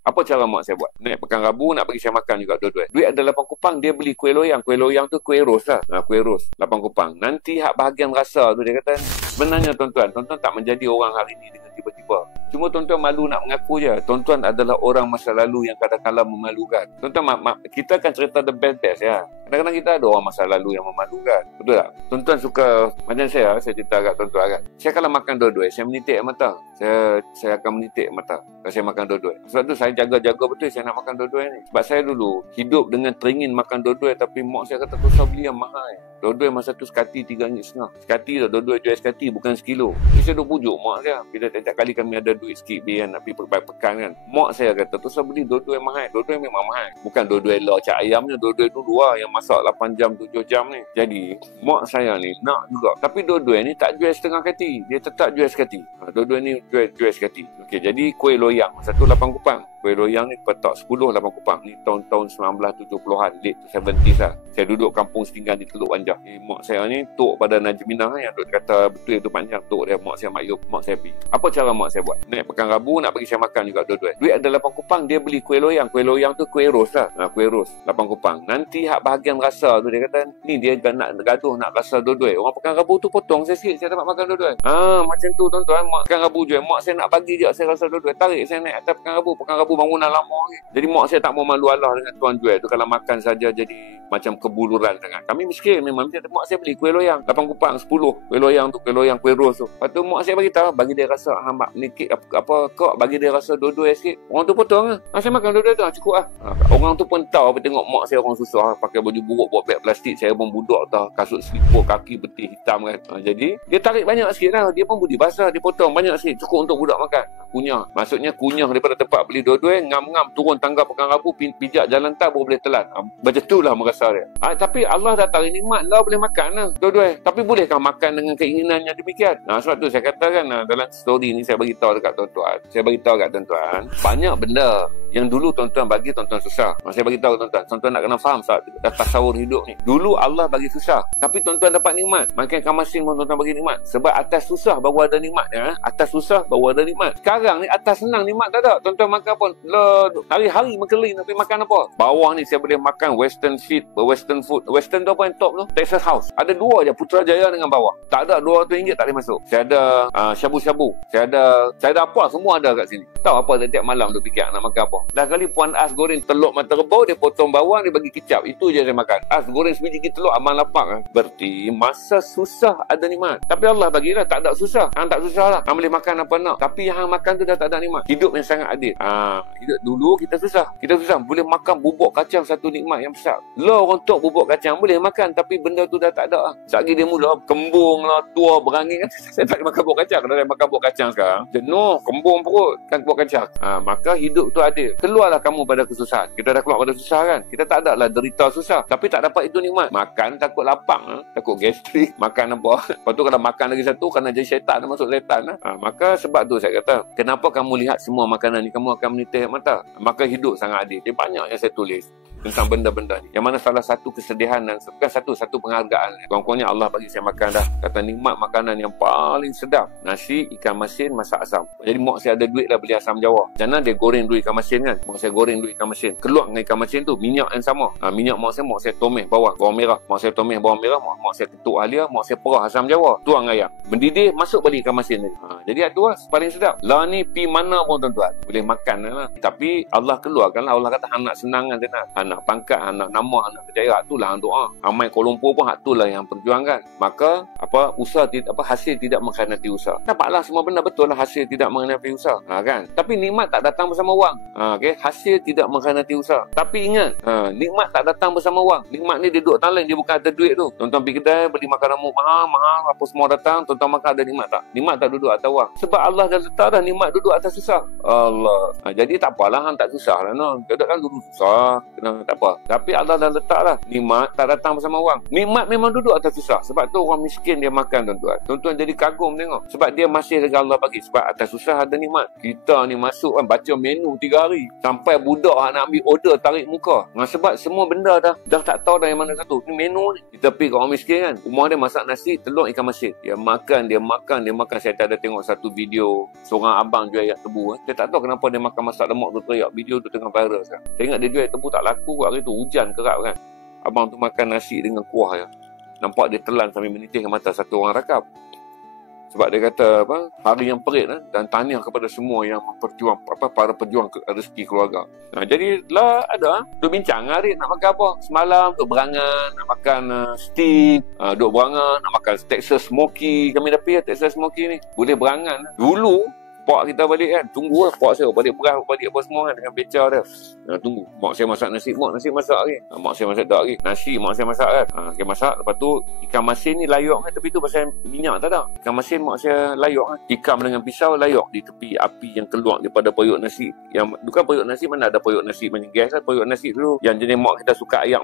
Apa cara mak saya buat? Naik Pekan Rabu nak bagi saya makan juga dua-dua. Duit ada 8 kupang, dia beli kuih loyang. Kuih loyang tu kuih ros lah. Kuih ros 8 kupang. Nanti hak bahagian rasa tu dia kata, sebenarnya tuan-tuan tak menjadi orang hari ni dengan tiba-tiba. Cuma tuan-tuan malu nak mengaku je. Tuan-tuan adalah orang masa lalu yang kadang-kadang memalukan. Tuan-tuan, kita akan cerita the best ya. Kadang-kadang kita ada orang masa lalu yang memalukan. Betul tak? Tuan-tuan suka, macam saya cerita kat tuan-tuan kan. Saya kalau makan dua-dua, saya menitik mata. Saya akan menitik mata kalau saya makan dua-dua. Sebab tu saya jaga-jaga betul saya nak makan dua-dua ni. Sebab saya dulu hidup dengan teringin makan dua-dua, tapi mak saya kata tu beli yang mahal. Dua-dua masa tu sekati RM3.5. Sekati tu, dua-dua jual sekati, bukan sekilo. Jadi saya duk pujuk mak saya. Bila tiap kali kami ada duit sikit biar nak pergi pekan kan. Mak saya kata tu beli dua-dua yang mahal. Dua-dua yang memang mahal. Bukan dua-dua elok cak ayamnya, dua-dua dulu lah yang masak 8 jam, 7 jam ni. Jadi, mak saya ni nak juga. Tapi dua-dua ni tak jual setengah kati. Dia tetap jual sekati. Dua-dua ni jual sekati. Okey, jadi kuih loyang. Satu 8 kupang. Kuih loyang ni petak 10 8 kupang. Ni tahun-tahun 1970-an, late 70s lah. Saya duduk kampung setinggan di Teluk Wanjah. Mak saya ni tok pada Najminah yang duk kata betul itu panjang. Tok dia mak saya Mayub, mak saya pergi. Apa cara mak saya buat? Naik Pekan Rabu nak bagi saya makan juga dua-dua. Duit ada 8 kupang, dia beli kuih loyang. Kuih loyang tu kuih ros lah. Kuih ros 8 kupang. Nanti hak bahagian rasa tu dia kata, ni dia nak gaduh nak rasa dua-dua. Orang Pekan Rabu tu potong saya sikit, saya dapat makan dua-dua. Macam tu tuan-tuan, mak Pekan Rabu jual. Mak saya nak bagi je saya rasa dua-dua. Tarik saya naik atas Pekan Rabu bangunan lama ni. Jadi mak saya tak mau malu Allah dengan tuan jual tu. Kalau makan saja jadi macam kebuluran sangat. Kami miskin memang. Mak saya beli kuih loyang 8 kupang 10. Kuih loyang tu, kuih loyang kuih ros tu. Lepas tu mak saya bagi tahu, bagi dia rasa hamba ni kok bagi dia rasa dua-dua sikit. Orang tu potong lah. Saya makan dua-dua tu cukup lah. Orang tu pun tahu apa tengok mak saya orang susah pakai baju buruk bawa beg plastik. Saya pun budak tau, kasut slipper kaki betis hitam kan. Jadi dia tarik banyak sikit lah. Dia pun budi basah, dia potong banyak sikit cukup untuk budak makan. Kunyah. Maksudnya kunyah daripada tempat beli dua-dua, ngam-ngam turun tangga Pekan Rabu, pijak jalan tak baru boleh telan. Macam tu lah merasa dia. Tapi Allah dah tarik nikmat lah, boleh makan lah dua-dua. Tapi bolehkah makan dengan keinginan yang demikian? Sebab tu saya katakan dalam story ni saya bagi tahu dekat tuan-tuan. Saya bagi tahu kat tuan-tuan, banyak benda yang dulu tuan-tuan bagi tuan-tuan susah. Saya bagi tahu tuan-tuan nak kena faham saat dah tasawur hidup ni. Dulu Allah bagi susah, tapi tuan-tuan dapat nikmat. Makan ikan masin pun tuan-tuan bagi nikmat. Sebab atas susah baru ada nikmat ya. Atas susah baru ada nikmat. Sekarang ni atas senang nikmat tak ada. Tuan-tuan makan pun hari-hari mengkeli nak makan apa? Bawah ni saya boleh makan western food. Western tu apa yang top tu? Texas House. Ada dua je, Putrajaya dengan bawah. Tak ada RM200 tak boleh masuk. Saya ada syabu-syabu. Saya ada apa semua ada kat sini. Tahu apa setiap malam tu fikir nak makan apa. Dah kali Puan As goreng telur mata rebau, dia potong bawang, dia bagi kicap. Itu je saya makan. As goreng sebiji telur abang lapak kan. Berarti masa susah ada nikmat. Tapi Allah bagilah tak ada susah. Hang tak susah lah. Hang boleh makan apa nak. Tapi yang hang makan tu dah tak ada nikmat. Hidup yang sangat adil. Hidup dulu kita susah. Boleh makan bubuk kacang satu nikmat yang besar. Lo orang tok bubuk kacang boleh makan, tapi benda tu dah tak ada lah. Sekali dia mula kembung lah, tua berangin kan. Saya tak boleh makan bubuk kacang. Kalau saya makan bubuk kacang sekarang, jenuh, kembung perut kan bubuk kacang. Maka hidup tu adil. Keluarlah kamu pada kesusahan. Kita dah keluar pada susah kan. Kita tak ada lah derita susah, tapi tak dapat itu nikmat. Makan takut lapang, takut gastrik. Makan apa. Lepas tu kalau makan lagi satu, kena jadi syaitan, masuk setan lah. Maka sebab tu saya kata, kenapa kamu lihat semua makanan ni, kamu akan menitik mata. Maka hidup sangat adil. Dia banyak yang saya tulis tentang benda-benda ni. Yang mana salah satu kesedihan dan bukan satu penghargaan. Kurang-kurangnya Allah bagi saya makan dah. Kata nikmat makanan yang paling sedap. Nasi, ikan masin, masak asam. Jadi mak saya ada duit lah beli asam Jawa. Jangan dia goreng dulu ikan masin kan. Mak saya goreng dulu ikan masin. Keluar dengan ikan masin tu minyak yang sama. Minyak mak saya tomeh bawang merah. Mak saya tomeh bawang merah. Mak saya ketuk halia. Mak saya perah asam Jawa. Tuang ayam. Mendidih, masuk balik ikan masin ni. Jadi itu lah paling sedap. Lah ni pi mana pun tuan-tuan boleh makan lah. Tapi Allah keluarkan lah. Allah kata anak senangan tenang. Anak pangkat, anak nama, anak kejayaan, itulah yang doa. Amai Kuala Lumpur pun itulah yang perjuangkan. Maka hasil tidak mengkhianati usaha. Nampaklah semua benda betul lah, hasil tidak mengkhianati usaha. Kan? Tapi nikmat tak datang bersama wang. Okay? Hasil tidak mengkhianati usaha. Tapi ingat, nikmat tak datang bersama wang. Nikmat ni dia duduk talent, dia bukan ada duit tu. Tuan-tuan pergi kedai beli makanan mahal, apa semua datang, tuan-tuan makan ada nikmat tak? Nikmat tak duduk atas wang. Sebab Allah dah letak dah nikmat duduk atas susah. Allah. Jadi tak apalah hang tak susah lah. No. Kadang kan dulu susah. Kena Tak apa. Tapi Allah dah letak lah. Nikmat tak datang bersama wang. Nikmat memang duduk atas susah. Sebab tu orang miskin dia makan, tuan-tuan. Tuan-tuan jadi kagum tengok. Sebab dia masih lagi Allah bagi. Sebab atas susah ada nikmat. Kita ni masuk kan baca menu 3 hari. Sampai budak nak ambil order tarik muka. Sebab semua benda dah tak tahu dah yang mana satu. Ni menu ni. Kita pergi ke orang miskin kan. Rumah dia masak nasi, telur, ikan masin. Dia makan. Saya tak ada tengok satu video seorang abang jual ayam tebu. Saya tak tahu kenapa dia makan masak lemak tu teriak. Video tu tengah viral sekarang. Saya ingat dia jual ayam tebu tak laku hari tu. Hujan kerap kan. Abang tu makan nasi dengan kuah je. Nampak dia telan sambil menitiskan mata. Satu orang rakam. Sebab dia kata hari yang perit dan tahniah kepada semua yang berjuang para pejuang rezeki keluarga. Jadi lah ada duk bincang hari nak makan apa. Semalam duk berangan nak makan steak, duk berangan nak makan Texas Smoky. Kami dah pergi Texas Smoky ni. Boleh berangan. Dulu pak kita balik kan, tunggu lah pak saya balik beras, balik apa semua kan dengan beca dia. Tunggu mak saya masak nasi, mak nasi masak lagi. Mak saya masak tak lagi. Nasi mak saya masak kan. Dia masak, lepas tu ikan masin ni layok kan, tapi tu pasal minyak tak ada. Ikan masin mak saya layok kan. Tikam dengan pisau layok di tepi api yang keluar daripada periuk nasi. Yang bukan periuk nasi, mana ada periuk nasi macam gas kan, periuk nasi dulu. Yang jenis mak kita suka ayak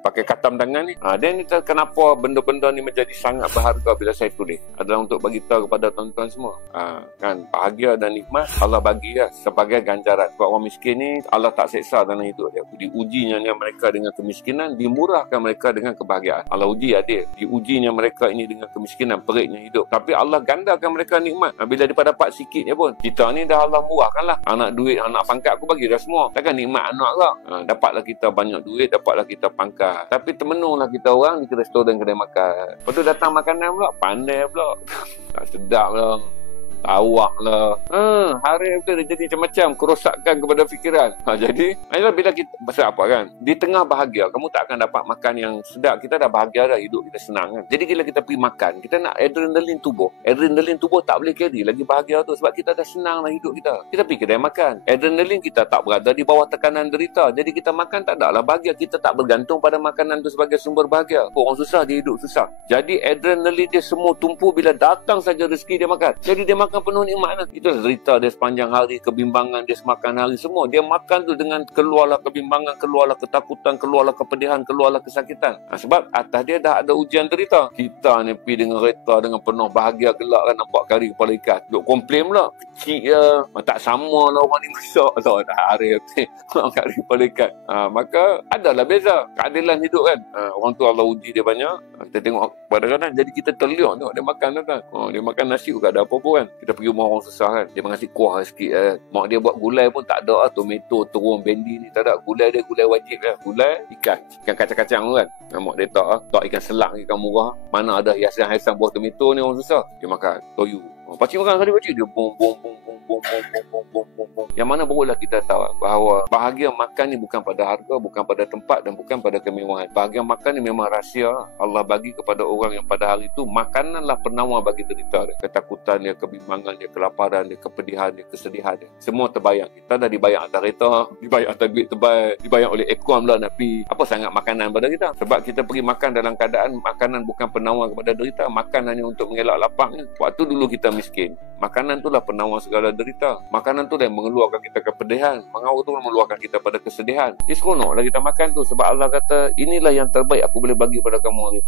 pakai katam tangan ni. Dan ni kenapa benda-benda ni menjadi sangat berharga bila saya tulis. Adalah untuk bagi tahu kepada tuan-tuan semua. Kan bahagia dan nikmat Allah bagi sebagai ganjaran. Sebab orang miskin ni Allah tak seksa dalam hidup dia. Diujinya mereka dengan kemiskinan, dimurahkan mereka dengan kebahagiaan. Allah uji adil. Diujinya mereka ini dengan kemiskinan, peritnya hidup. Tapi Allah gandakan mereka nikmat. Bila dia dapat sikitnya pun, kita ni dah Allah murahkan lah. Anak duit, anak pangkat aku bagi dah semua. Takkan nikmat anak tak? Dapatlah kita banyak duit, dapatlah kita pangkat. Tapi termenunglah kita orang di restoran kedai makan. Lepas tu datang makanan pula, pandai pula. Tak sedap lah. Awak lah. Hari itu dia jadi macam-macam kerosakan kepada fikiran. Jadi bila kita pasal apa kan, di tengah bahagia kamu tak akan dapat makan yang sedap. Kita dah bahagia dah, hidup kita senang kan. Jadi bila kita pergi makan, kita nak adrenalin tubuh tak boleh carry lagi bahagia tu. Sebab kita dah senang lah hidup kita. Kita pergi kedai makan, adrenalin kita tak berada di bawah tekanan derita. Jadi kita makan tak ada lah bahagia. Kita tak bergantung pada makanan tu sebagai sumber bahagia. Orang susah dia hidup susah. Jadi adrenalin dia semua tumpu bila datang saja rezeki dia makan. Jadi dia makan penuh nikmat lah. Itu cerita dia sepanjang hari, kebimbangan dia semakan hari semua. Dia makan tu dengan keluarlah kebimbangan, keluarlah ketakutan, keluarlah kepedihan, keluarlah kesakitan. Sebab atas dia dah ada ujian derita. Kita ni pergi dengan kereta dengan penuh bahagia gelak kan, nampak kari kepala ikan. Duk komplain pula. Kecil je. Tak sama lah orang ni masak. Dah hari kari kepala ikan. Maka adalah beza. Keadilan hidup kan. Orang tu Allah uji dia banyak. Kita tengok kadang-kadang jadi kita terliok tengok dia makan kan. Dia makan nasi juga ada apa-apa kan. Kita pergi rumah orang susah kan, dia mengasih kuah sikit mak dia buat gulai pun tak ada tomato, terung, bendi ni tak ada. Gulai dia gulai wajib kan. Gulai ikan kacang-kacang tu kan. Mak dia tak ikan selak, ikan murah. Mana ada hiasan-hiasan buah tomato ni orang susah. Dia makan toyu. Pakcik makan kali-kali dia bom. Yang mana barulah kita tahu bahawa bahagia makan ni bukan pada harga, bukan pada tempat dan bukan pada kemewahan. Bahagia makan ni memang rahsia Allah bagi kepada orang yang pada hari itu makananlah penawar bagi derita dia. Ketakutan dia, kebimbangan dia, kelaparan dia, kepedihan dia, kesedihan dia. Semua terbayang. Kita dah dibayang atas kereta, dibayang atas duit tebal, dibayang oleh ekon pula nak pergi. Apa sangat makanan pada kita? Sebab kita pergi makan dalam keadaan makanan bukan penawar kepada derita, makan hanya untuk mengelak lapang. Waktu dulu kita miskin, makanan itulah penawar segala derita. Makanan tu yang mengeluarkan kita kepedihan, makanan tu mengeluarkan kita pada kesedihan. Seronoklah kita makan tu sebab Allah kata inilah yang terbaik aku boleh bagi pada kamu hari.